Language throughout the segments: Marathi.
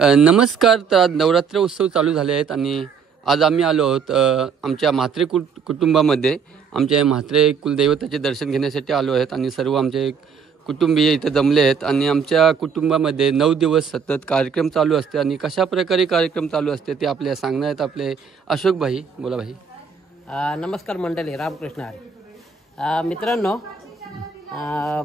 नमस्कार. तर आज नवरात्र उत्सव चालू झाले आहेत आणि आज आम्ही आलो आहोत आमच्या म्हात्रे कुटुंबामध्ये. आमच्या म्हात्रे कुलदैवताचे दर्शन घेण्यासाठी आलो आहेत आणि सर्व आमचे कुटुंबीय इथे जमले आहेत आणि आमच्या कुटुंबामध्ये 9 दिवस सतत कार्यक्रम चालू असते. आणि कशा प्रकारे कार्यक्रम चालू असते ते आपल्या सांगणार आहेत आपले अशोक भाई. बोला भाई. नमस्कार मंडळी, रामकृष्ण हरी. मित्रांनो,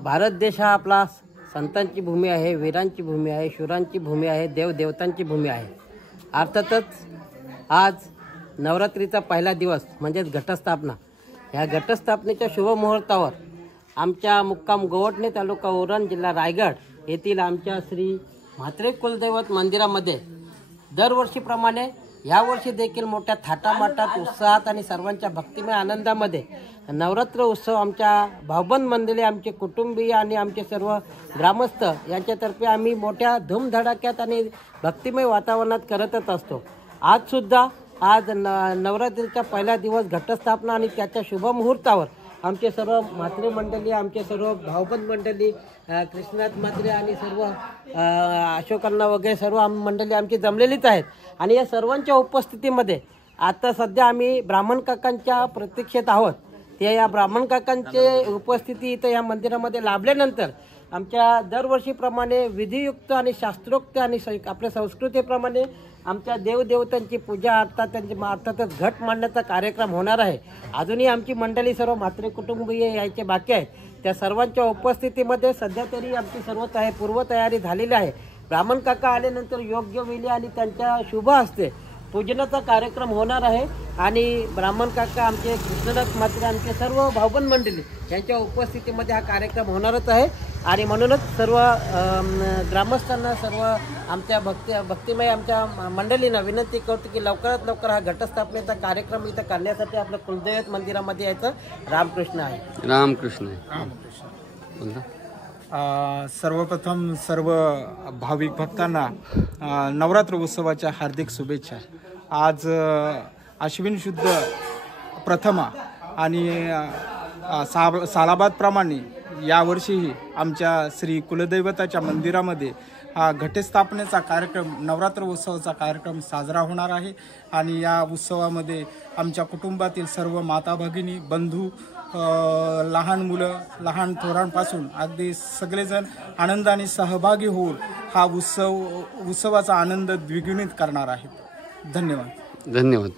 भारत देश हा आपला संतांची भूमी आहे, वीरांची भूमी आहे, शूरांची भूमी आहे, देवदेवतांची भूमी आहे. अर्थातच आज नवरात्रीचा पहिला दिवस म्हणजेच घटस्थापना. ह्या घटस्थापनेच्या शुभमुहूर्तावर आमच्या मुक्काम गोवटणे, तालुका उरण, जिल्हा रायगड येथील आमच्या श्री म्हात्रे कुलदैवत मंदिरामध्ये दरवर्षीप्रमाणे यावर्षी देखील मोठ्या थाटामाटात, उत्साहात आणि सर्वांच्या भक्तिमय आनंदामध्ये नवरात्र उत्सव आमच्या भावबंद मंडळी, आमचे कुटुंबीय आणि आमचे सर्व ग्रामस्थ यांच्यातर्फे आम्ही मोठ्या धूमधडाक्यात आणि भक्तिमय वातावरणात करतच असतो. आज नवरात्रीचा पहिला दिवस घटस्थापना आणि त्याच्या शुभमुहूर्तावर आमचे सर्व म्हात्रे मंडळी, आमचे सर्व भावबंद मंडळी, कृष्णात म्हात्रे आणि सर्व अशोकांना वगैरे सर्व मंडळी आमची जमलेलीच आहेत. आणि या सर्वांच्या उपस्थितीमध्ये आता सध्या आम्ही ब्राह्मण काकांच्या प्रतीक्षेत आहोत. ते या ब्राह्मण काकांचे उपस्थिती इथं या मंदिरामध्ये लाभल्यानंतर आमच्या दरवर्षीप्रमाणे विधियुक्त आणि शास्त्रोक्त आणि आपल्या संस्कृतीप्रमाणे आमच्या देवदेवतांची पूजा अर्थातच घट मांडण्याचा कार्यक्रम होणार आहे. अजूनही आमची मंडळी सर्व म्हात्रे कुटुंबीय यायचे बाकी आहेत. त्या सर्वांच्या उपस्थितीमध्ये सध्या तरी आमची सर्व पूर्वतयारी झालेली आहे. ब्राह्मण काका आल्यानंतर योग्य वेळी आणि त्यांच्या शुभ हस्ते पूजनाचा कार्यक्रम होणार आहे. आणि ब्राह्मण काका, आमचे कृष्णनाथ म्हात्रे, आमचे सर्व भावबंद मंडळी यांच्या उपस्थितीमध्ये हा कार्यक्रम होणारच आहे. आणि म्हणूनच सर्व ग्रामस्थांना, सर्व आमच्या भक्तिमय आमच्या मंडळींना विनंती करतो की लवकरात लवकर हा घटस्थापनेचा कार्यक्रम इथं करण्यासाठी आपलं कुलदैवत मंदिरामध्ये यायचं. रामकृष्ण आहे. रामकृष्ण सर्वप्रथम सर्व भाविक भक्तांना नवरात्र उत्सवाच्या हार्दिक शुभेच्छा. आज आश्विन शुद्ध प्रथमा आणि सालाबादप्रमाणे यावर्षीही आमच्या श्री कुलदैवताच्या मंदिरामध्ये हा घटस्थापनेचा कार्यक्रम, नवरात्र उत्सवाचा कार्यक्रम साजरा होणार आहे. आणि या उत्सवामध्ये आमच्या कुटुंबातील सर्व माता भगिनी, बंधू, लहान मुलं, लहान थोरांपासून अगदी सगळेजण आनंदाने सहभागी होऊन हा उत्सवाचा आनंद द्विगुणित करणार आहेत. धन्यवाद. धन्यवाद.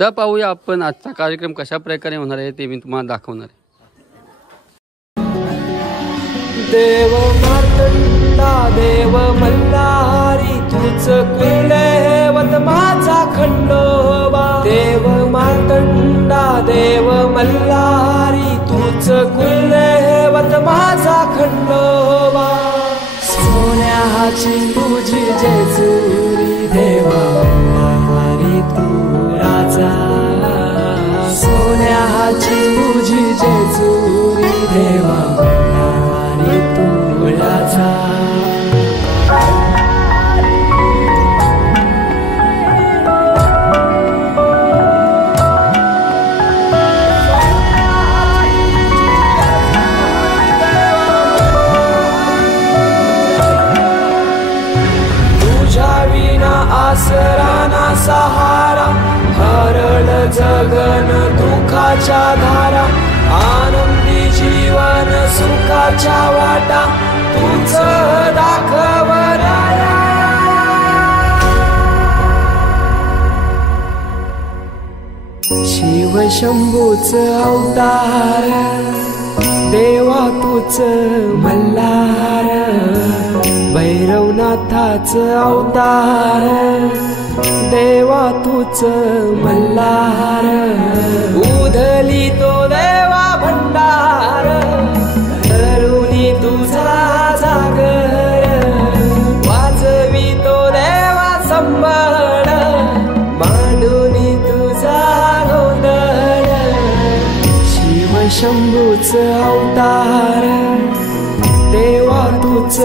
तर पाहूया आपण आजचा कार्यक्रम कशा प्रकारे होणार आहे ते मी तुम्हाला दाखवणार आहे. देव मार्तंडा देव मल्हारी, तूच कुलदैवत माझा खंडोबा. देव मार्तंडा देव मल्हारी, तूच कुलदैवत माझा खंडोबा. सोन्याची तुझी जेजुरी देवा मल्हारी तू राजा. सोन्याची तुझी जेजुरी देवा मल्हारी तू राजा. आसराना सहारा, हरळ जगन दुःखाच्या धारा. आनंदी जीवन सुखाच्या वाटा, तूच दाखव राया. शिव शंभूच अवतार, देवा तूच मल्हार. भैरवनाथाच अवतार, देवा तूच मल्हार. उधली तो देवा भंडार, धरुणी तुझा जागर. वाजवी तो देवा संबळ, मांडुनी तुझा गोंधळ. शिव शंभूच अवतार, देवा तूच.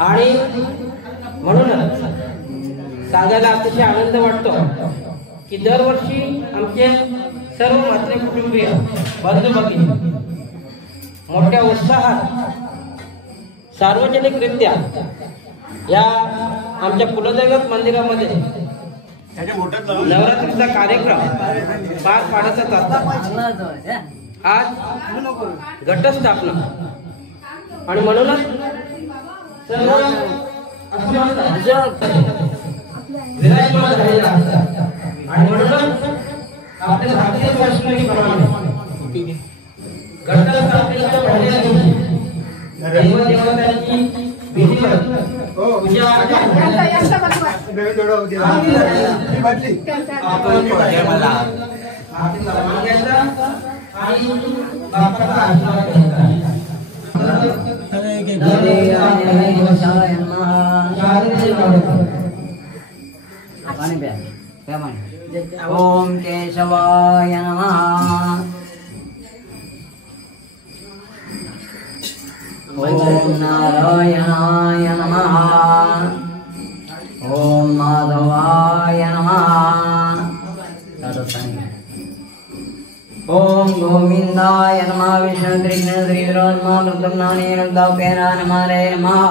आणि म्हणूनच सांगायला अतिशय आनंद वाटतो की दरवर्षी आमचे सर्व म्हात्रे कुटुंबीय बंधू भगिनी मोठ्या उत्साहात सार्वजनिकरित्या या आमच्या कुलदैवत मंदिरामध्ये नवरात्रीचा कार्यक्रम पार पाडत असतात. आज घटस्थापना आणि म्हणूनच सर्व विराजमान झालेला असतात. आणि म्हणूनच आपल्या भारतीय संस्कृतीप्रमाणे घटस्थापनेच्या पहिल्या दिवशी देवदेवतांची विधिवत पूजा ओम केशवाय नमः. ओम नारायणाय नमः. ओम माधवाय नमः. ओम गोविंदाय नमः. विष्णु कृष्ण श्री नमः.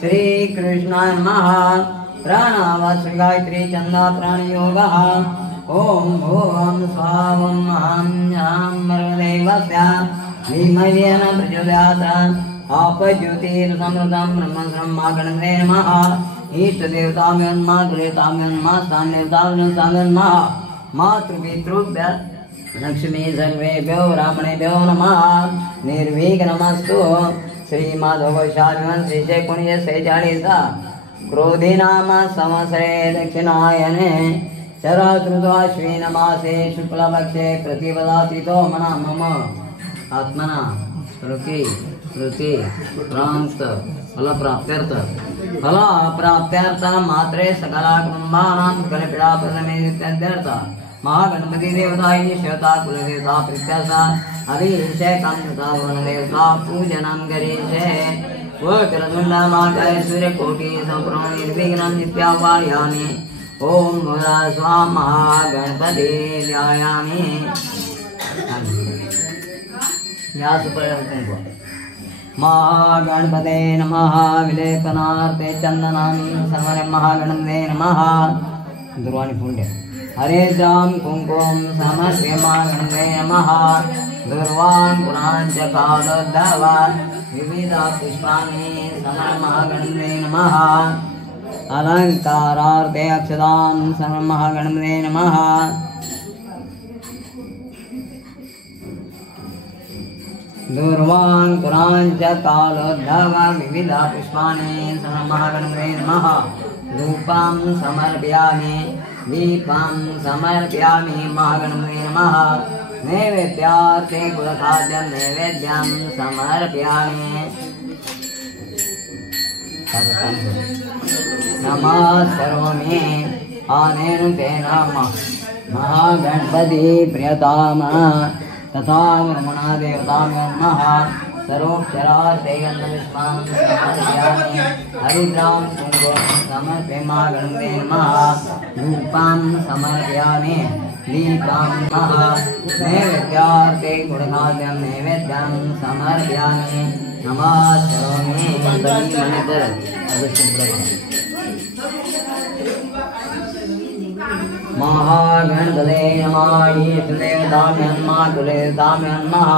श्री कृष्णाय नमः. प्राणावास गायत्री चंदा प्राणयोगः. ओम भूवं स्वावं महं मर्वदेवस्य धीमहि न प्रचोदयात्. आपज्योतिर्समृतं ब्रह्मगणपते नमः. इष्टदेवताभ्यो नमः. कुलदेवताभ्यो नमः. स्थानदेवताभ्यो नमः. मातृपितृभ्यः लक्ष्मी सर्वेभ्यो ब्राह्मणेभ्यो नमः. निर्विघ्नमस्तु. श्रीमाधवशालिवंश 1946 क्रोधी नाम संवत्सरे दक्षिणायने शरदृतुश्विन मासे शुक्लपक्षे प्रतिपदातितो मना मम आत्मना श्रुति प्रांत फलप्राप्त्यर्थ मात्रे सकला कुटुंबानां सकलपीडा प्रशमनेत्यर्थ महागणपति देवतायै श्वेता कुलदेवता प्रत्यर्थ अभिषेकं वनदेवता पूजनं करिष्ये. वक्रतुण्डमहाकाय सूर्यकोटि सम्पूर्णं निर्विघ्नं नित्यावाहयामि. ओम भूरा स्वाहा महागणपति ध्यायामि. महागणपते नमः. विलेपनार्थे चंदनानि समरे महागणपते नमः. दूरवाणी पुण्य हरे राम कुंकुम समर्प्य महागणपते नमः. दूरवान् पुराञ्च कालोद्धवा विविध पुष्पाणि समर महागणपते नमः. अलंकारार्थे अक्षतां समर महागणपते नमः. दूरवान् पुराञ्च कालोद्धवा विविध पुष्पाणि समर महागणपते नमः. धूपं समर्पयामि दीपं समर्पयामि महागणपते नमः. नैवेद्यार्थे कुलखाद्यं नैवेद्यं समर्पयामि. नमस्करोमि अनेन तेन महागणपति प्रियताम तथा ब्रह्मणा देवतां नमः. सर्वोपचारार्थैकन्दपुष्पं समर्पयामि. हरिद्रां कुङ्कुमं समर्पयामि महागणपते नमः. धूपं समर्पयामि दीपं नमः. नैवेद्यार्थे गुणखाद्यं नैवेद्यं समर्पयामि. नमस्करोमि महागणपते नमः. ईष्टदेवताभ्यो नमः. कुलदेवताभ्यो नमः.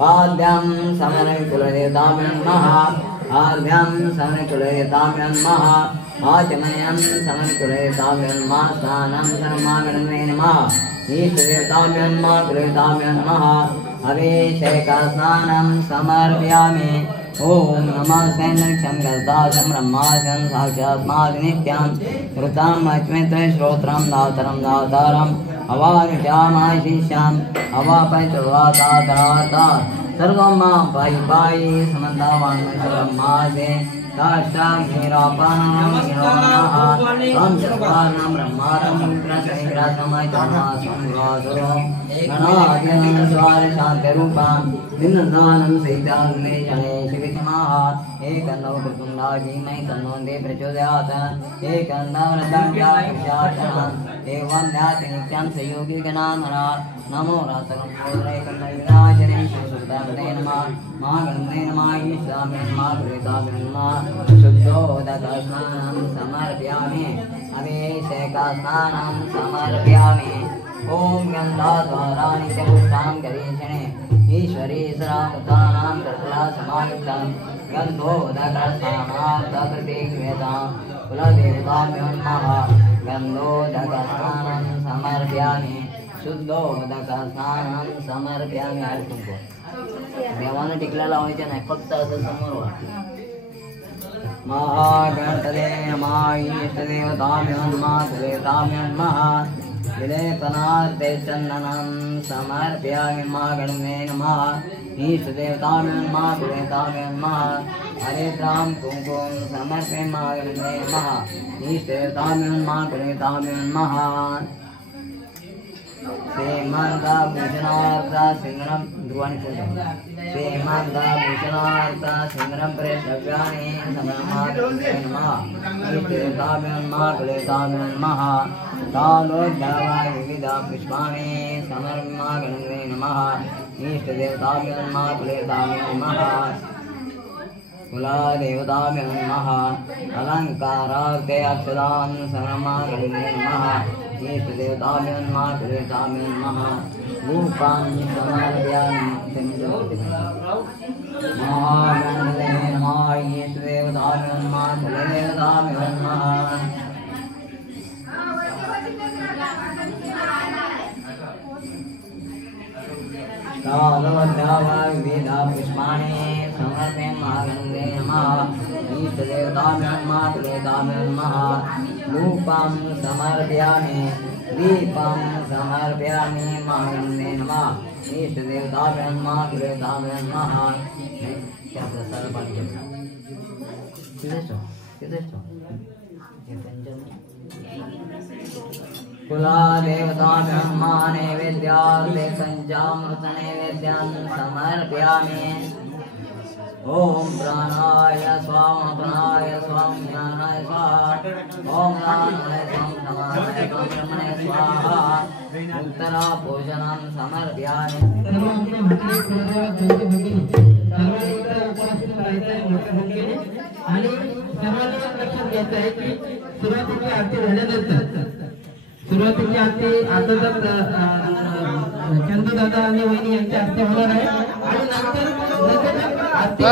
पाद्यं समर्पयामि कुलदेवताभ्यो नमः. आर्घ्यं समर्पयामि कुलदेवताभ्यो नमः. आचमनीयं समर्पयामि कुलदेवताभ्यो नमः. स्नानं समर्पयामि महागणपते नमः. ईष्टदेवताभ्यो नमः. कुलदेवताभ्यो नमः. अभिषेकस्नानं समर्पयामि. ओम नमः सैन्यक्षं गदाशं ब्रह्माशं साक्षात्मादि नित्यं श्रुतं मच्मित्र श्रोत्रं दातरं दातारम् अवानुजामाशिष्याम् अवापैतवातातराता सर्वं मां पायि पायि समन्तावान् ब्रह्मासे दाष्टां हीरापानां हीरोनः तं चत्वारं ब्रह्माणं ग्रसमयतमासंग्रासरो गणाद्यनं स्वारशान्तरूपां दिनदानं सैताग्ने शने शिवितमाः एकन्नव कृतुण्डा धीमहि तन्नो दे प्रचोदयात् एकन्नवरतं जातुषासनं एवं ध्याति नित्यं संयोगी गणामना नमो रासकं मोदरेकन्नविनाशने सुसुतापते नमः महागणपते नमः ईशामे नमः प्रेताभ्यो नमः शुद्धोदकस्नानं समर्पयामि अभिषेकस्नानं समर्पयामि ॐ गन्धाद्वाराणि च पुष्टां गरीषणे ईश्वरी सरामतानां सर्वदा समायुक्तं गन्धोदकस्नानां सकृतिक्रियतां कुलदेवताभ्यो नमः गन्धोदकस्नानं समर्पयामि शुद्धोदकस्नानं समर्पयामि हळद कुंकू देवानं टिकला लावायच्या नाही फक्त असं समोर वा महागणपते नमः इष्टदेवताभ्यो नमः कुलदेवताभ्यो नमः विलेपनार्थे चन्दनं समर्पयामि महागणपते नमः इष्टदेवताभ्यो नमः कुलदेवताभ्यो नमः हरिद्रां कुङ्कुमं समर्पयामि महागणपते नमः इष्टदेवताभ्यो नमः कुलदेवताभ्यो नमः श्रीमन्दाभूषणार्था सिंहं ध्रुवाणि पूजयामि श्रीमन्दाभूषणार्था सिंहं प्रेतव्यानि समर्पयामि नमः इष्टदेवताभ्यो नमः कुलदेवताभ्यो नमः तालोद्भवाय विविधा पुष्पाणि समर्पयामि गणपते नमः इष्टदेवताभ्यो नमः कुलदेवताभ्यो नमः कुलदेवताभ्यो नमः अलङ्कारार्थे अक्षतां समर्पयामि गणपते नमः इष्टदेवताभ्यो नमः कुलदेवताभ्यो नमः रूपां समर्पयामि महागणपते नमः इष्टदेवताभ्यो नमः कुलदेवताभ्यो नमः तालोद्भवाय विविधा पुष्पाणि समर्पयामि महागणपते नमः इष्टदेवताभ्यो नमः कुलदेवताभ्यो नमः रूपां समर्पयामि दीपं समर्पयामि महागणपते नमः इष्टदेवताभ्यो नमः कुलदेवताभ्यो नमः क्या प्रसाद पानी कुलदेवताभ्यो नमः नैवेद्यार्थे पञ्चामृतनैवेद्यं समर्पयामि ॐ प्राणाय स्वाहा प्राणाय स्वाहा ज्ञानाय स्वाहा ॐ प्राणाय स्वाहा समानाय स्वाहा ब्रह्मणे स्वाहा उत्तरा भोजनं समर्पयामि आणि सर्वांनी लक्षात घ्यायचं आहे की सुरुवातीची आरती झाल्यानंतर सुरुवातीची आरती आता तर चंदूदादा आणि वहिनी यांची आरती होणार आहे आणि नंतर आरती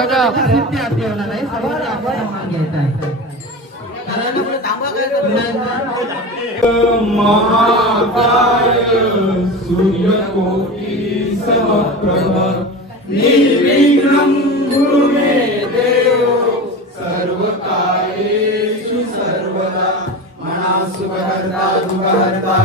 होणार आहे सर्वांनी आपण सन्मान घ्यायचा आहे महाकाय सूर्यकोटि समप्रभ निर्विघ्नं कुरु मे देव सर्वकार्येषु सर्वदा मनासुभहर्ता दुःखहर्ता